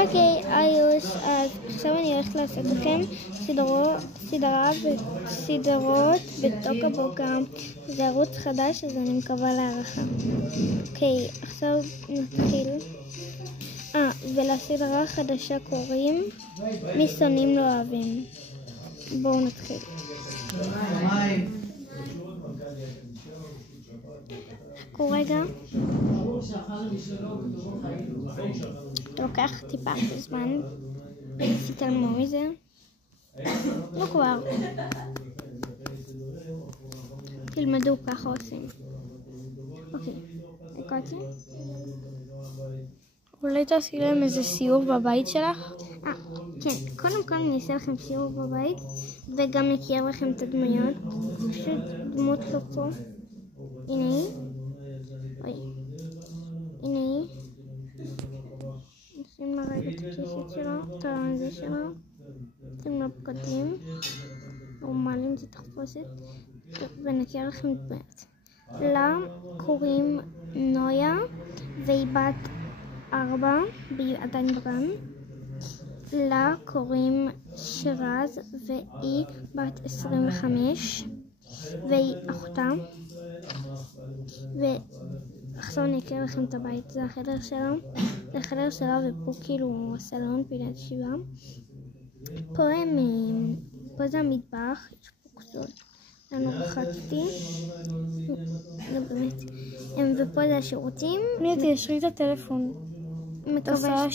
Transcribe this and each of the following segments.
אוקיי, איוש, אז עכשיו אני הולכת לעשות לכם סדרות בטוקה בוקה. זה ערוץ חדש, אז אני מקווה להערכה. אוקיי, עכשיו נתחיל. ולסדרה החדשה קוראים מי שונאים לא אוהבים. בואו נתחיל. רגע. לוקח טיפה זמן. תתעלמו מזה. לא כבר. תלמדו, ככה עושים. אוקיי, הקראתי. אולי תעשי להם איזה סיור בבית שלך? כן, קודם כל אני אעשה לכם סיור בבית וגם נכיר לכם את הדמויות. פשוט דמות לא פה. הנה היא. הנה היא. נשים לה רגע את הכיסית שלה, את הזה שלה. שים לה בגדים. נורמליים, זה תחפושת. ונכיר לכם את דמויות. לה קוראים נויה והיא בת 4, והיא עדיין בגן. לה קוראים שירז והיא בת 25 והיא אחותה. ועכשיו אני אקריא לכם את הבית. זה החדר שלה. זה החדר שלה ופה כאילו הסלון פינת שבעה. פה זה המטבח. יש פה כוסות. אני רחצתי. לא באמת. ופה זה השירותים. תשארי את הטלפון. מקווה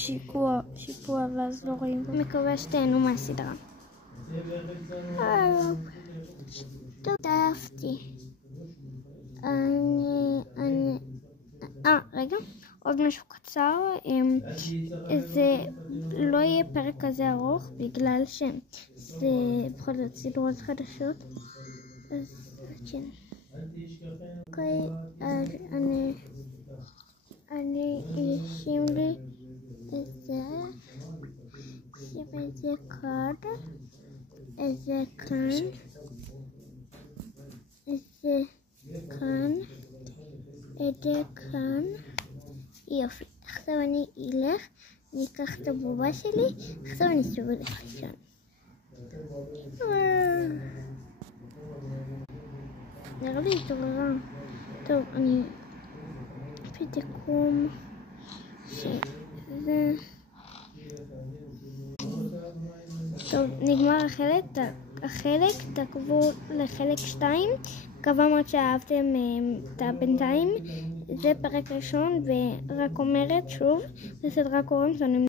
שיפוע ואז לא רואים. מקווה שתהנו מהסדרה. אהבתי. רגע, עוד משהו קצר. זה לא יהיה פרק כזה ארוך בגלל שזה בכל זאת סדרות חדשות. אז כן. אוקיי, אז אני אשים לי את זה, שים את זה כאן, את זה כאן, את זה כאן, את זה כאן. יופי. עכשיו אני אלך, אני אקח את הבובה שלי, עכשיו אני אסתובב לישון. נראה לי התעוררה. טוב, אני תקום שזה... טוב, נגמר החלק, תעקבו לחלק 2. מקווה מאוד שאהבתם את הבינתיים. זה פרק ראשון ורק אומרת שוב, לסדרה קוראים שונאים